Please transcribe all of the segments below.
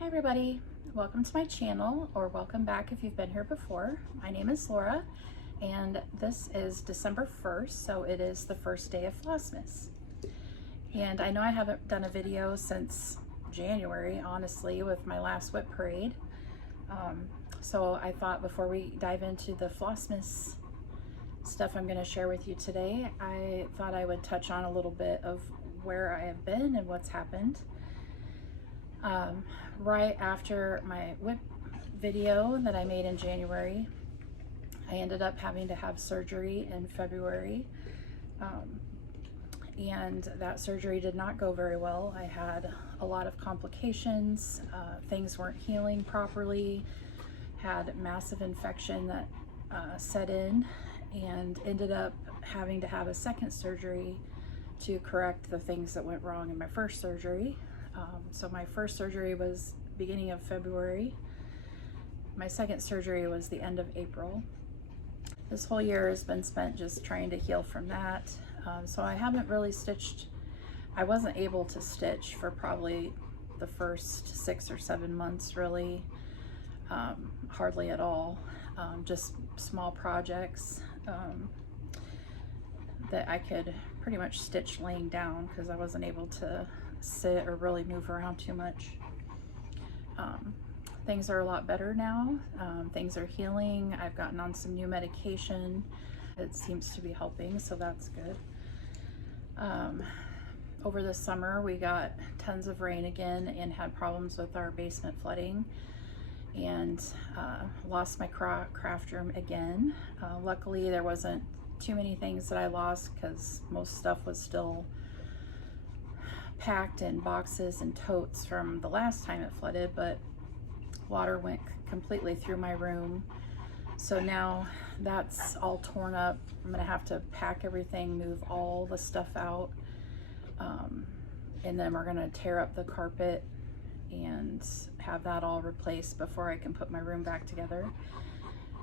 Hi everybody, welcome to my channel, or welcome back if you've been here before. My name is Laura and this is December 1st, so it is the first day of Flossmas. And I know I haven't done a video since January, honestly, with my last whip parade. So I thought before we dive into the Flossmas stuff I'm going to share with you today, I thought I would touch on a little bit of where I have been and what's happened. Right after my whip video that I made in January, I ended up having to have surgery in February, and that surgery did not go very well. I had a lot of complications, things weren't healing properly, had massive infection that set in, and ended up having to have a second surgery to correct the things that went wrong in my first surgery. So my first surgery was beginning of February. My second surgery was the end of April. This whole year has been spent just trying to heal from that. So I haven't really stitched. I wasn't able to stitch for probably the first 6 or 7 months, really. Hardly at all. Just small projects that I could pretty much stitch laying down because I wasn't able to sit or really move around too much. Things are a lot better now. Things are healing. I've gotten on some new medication. It seems to be helping, so that's good. Over the summer we got tons of rain again and had problems with our basement flooding, and lost my craft room again. Luckily there wasn't too many things that I lost because most stuff was still packed in boxes and totes from the last time it flooded, but water went completely through my room. So now that's all torn up. I'm gonna have to pack everything, move all the stuff out, and then we're gonna tear up the carpet and have that all replaced before I can put my room back together.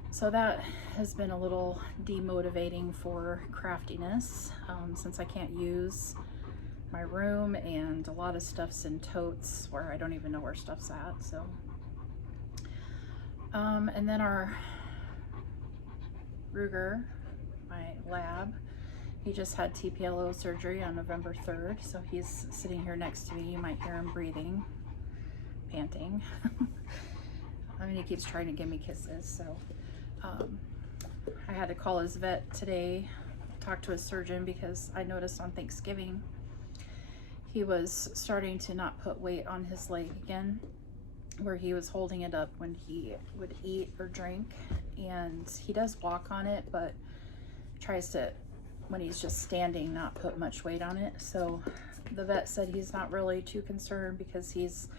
So that has been a little demotivating for craftiness, since I can't use my room and a lot of stuff's in totes where I don't even know where stuff's at. So and then our Ruger, my lab, he just had TPLO surgery on November 3rd, so he's sitting here next to me. You might hear him breathing, panting. I mean, he keeps trying to give me kisses, so I had to call his vet today, talk to his surgeon, because I noticed on Thanksgiving he was starting to not put weight on his leg again, where he was holding it up when he would eat or drink. And he does walk on it, but tries to, when he's just standing, not put much weight on it. So the vet said he's not really too concerned because he's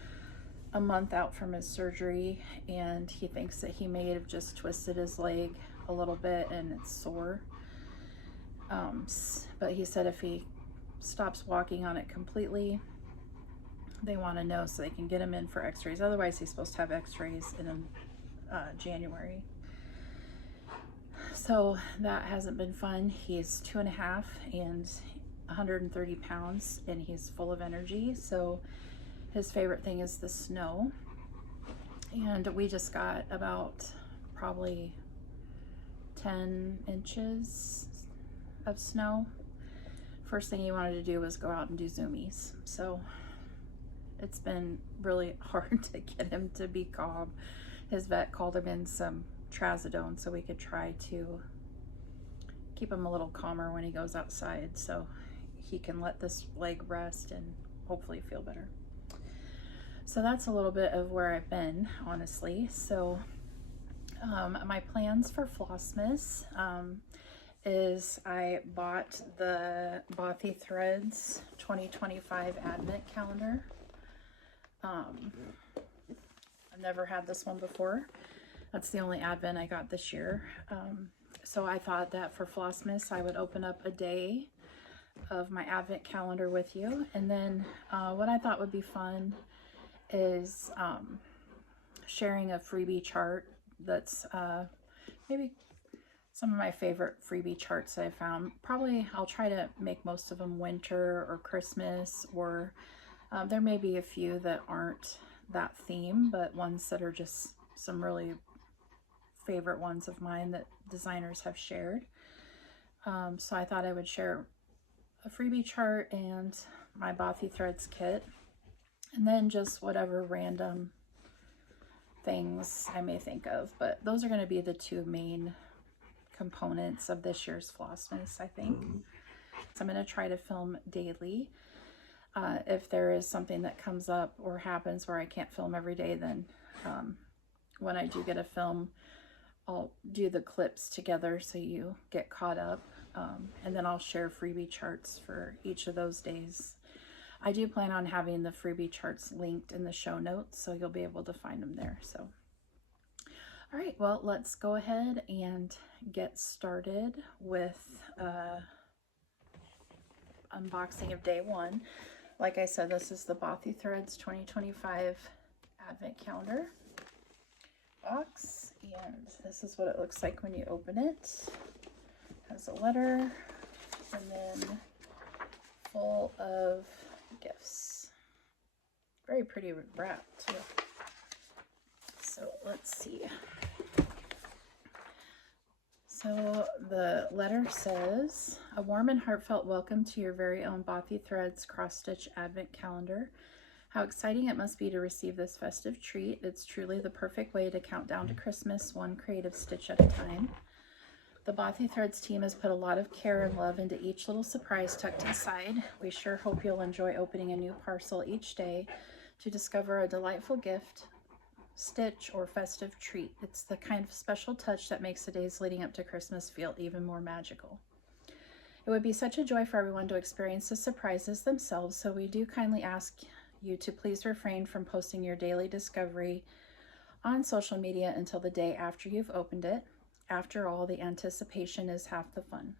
a month out from his surgery, and he thinks that he may have just twisted his leg a little bit and it's sore. But he said if he stops walking on it completely, they want to know so they can get him in for x-rays. Otherwise he's supposed to have x-rays in January. So that hasn't been fun. He's 2.5 and 130 pounds, and he's full of energy. So his favorite thing is the snow, and we just got about probably 10 inches of snow. First thing he wanted to do was go out and do zoomies. So it's been really hard to get him to be calm. His vet called him in some trazodone so we could try to keep him a little calmer when he goes outside, so he can let this leg rest and hopefully feel better. So that's a little bit of where I've been, honestly. So my plans for Flossmas is I bought the Bothy Threads 2025 Advent calendar. I've never had this one before. That's the only Advent I got this year. So I thought that for Flossmas I would open up a day of my Advent calendar with you. And then what I thought would be fun is sharing a freebie chart that's maybe some of my favorite freebie charts that I found. Probably I'll try to make most of them winter or Christmas, or there may be a few that aren't that theme, but ones that are just some really favorite ones of mine that designers have shared. So I thought I would share a freebie chart and my Bothy Threads kit, and then just whatever random things I may think of. But those are going to be the two main components of this year's Flossmas, I think. So I'm going to try to film daily. If there is something that comes up or happens where I can't film every day, then when I do get a film, I'll do the clips together so you get caught up. And then I'll share freebie charts for each of those days. I do plan on having the freebie charts linked in the show notes, so you'll be able to find them there. So, all right, well, let's go ahead and get started with unboxing of day one. Like I said, this is the Bothy Threads 2025 Advent Calendar box, and this is what it looks like when you open it. It has a letter, and then full of gifts. Very pretty wrap too. So let's see. So the letter says, "A warm and heartfelt welcome to your very own Bothy Threads Cross Stitch Advent Calendar. How exciting it must be to receive this festive treat. It's truly the perfect way to count down to Christmas, one creative stitch at a time. The Bothy Threads team has put a lot of care and love into each little surprise tucked inside. We sure hope you'll enjoy opening a new parcel each day to discover a delightful gift, stitch, or festive treat. It's the kind of special touch that makes the days leading up to Christmas feel even more magical. It would be such a joy for everyone to experience the surprises themselves, so we do kindly ask you to please refrain from posting your daily discovery on social media until the day after you've opened it. After all, the anticipation is half the fun.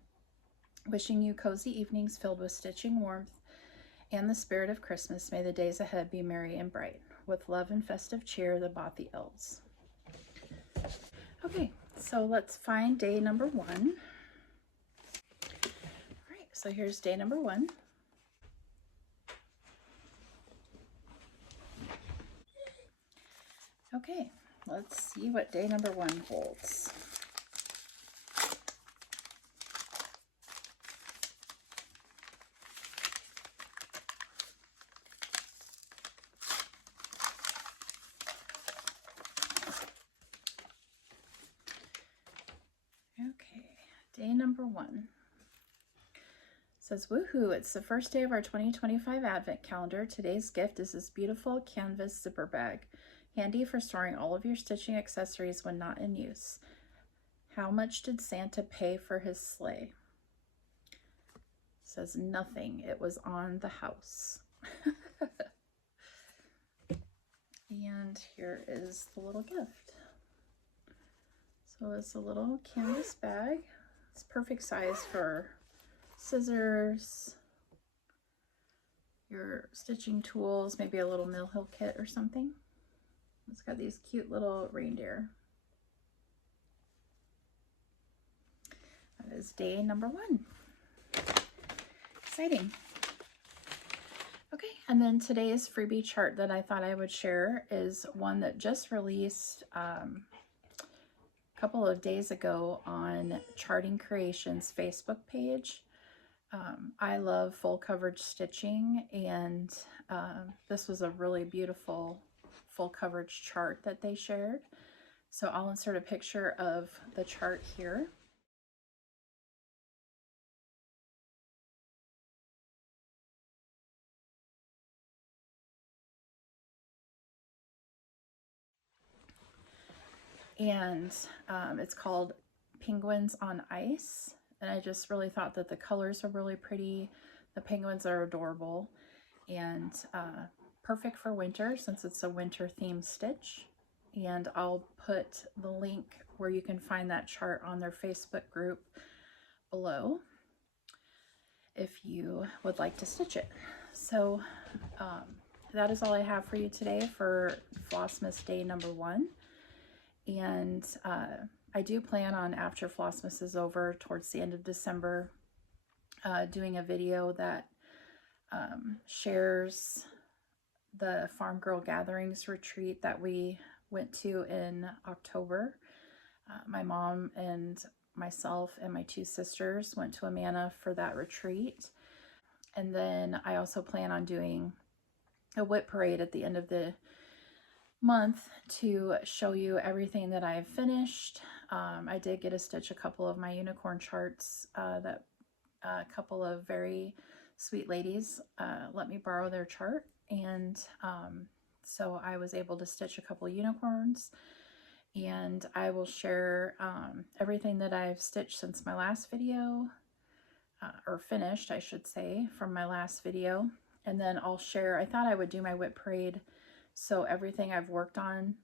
Wishing you cozy evenings filled with stitching warmth and the spirit of Christmas. May the days ahead be merry and bright. With love and festive cheer, the Bothy Elves." Okay, so let's find day number one. All right, so here's day number one. Okay, let's see what day number one holds. Okay, day number one. Says, "Woohoo, it's the first day of our 2025 Advent Calendar. Today's gift is this beautiful canvas zipper bag, handy for storing all of your stitching accessories when not in use. How much did Santa pay for his sleigh?" Says nothing. It was on the house. And here is the little gift. So it's a little canvas bag. It's perfect size for scissors, your stitching tools, maybe a little mill hill kit or something. It's got these cute little reindeer. That is day number one. Exciting. Okay, and then today's freebie chart that I thought I would share is one that just released a couple of days ago on Charting Creations Facebook page. I love full coverage stitching, and this was a really beautiful full coverage chart that they shared. So I'll insert a picture of the chart here. And it's called Penguins on Ice. And I just really thought that the colors are really pretty. The penguins are adorable, and perfect for winter since it's a winter themed stitch. And I'll put the link where you can find that chart on their Facebook group below if you would like to stitch it. So that is all I have for you today for Flossmas day number one. And I do plan on, after Flossmas is over, towards the end of December, doing a video that shares the Farm Girl Gatherings retreat that we went to in October. My mom and myself and my two sisters went to Amana for that retreat. And then I also plan on doing a whip parade at the end of the month to show you everything that I've finished. I did get to stitch a couple of my unicorn charts that a couple of very sweet ladies let me borrow their chart, and so I was able to stitch a couple of unicorns, and I will share everything that I've stitched since my last video, or finished I should say, from my last video. And then I'll share, I thought I would do my whip parade, so everything I've worked on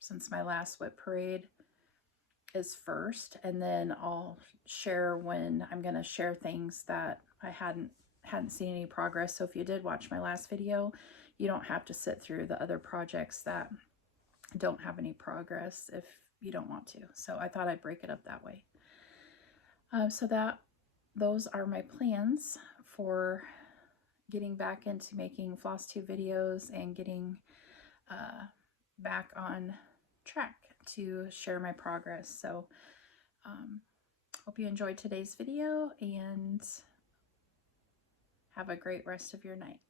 since my last whip parade is first, and then I'll share when I'm going to share things that I hadn't seen any progress. So if you did watch my last video, you don't have to sit through the other projects that don't have any progress if you don't want to. So I thought I'd break it up that way. So those are my plans for getting back into making floss tube videos and getting back on track to share my progress. So hope you enjoyed today's video, and have a great rest of your night.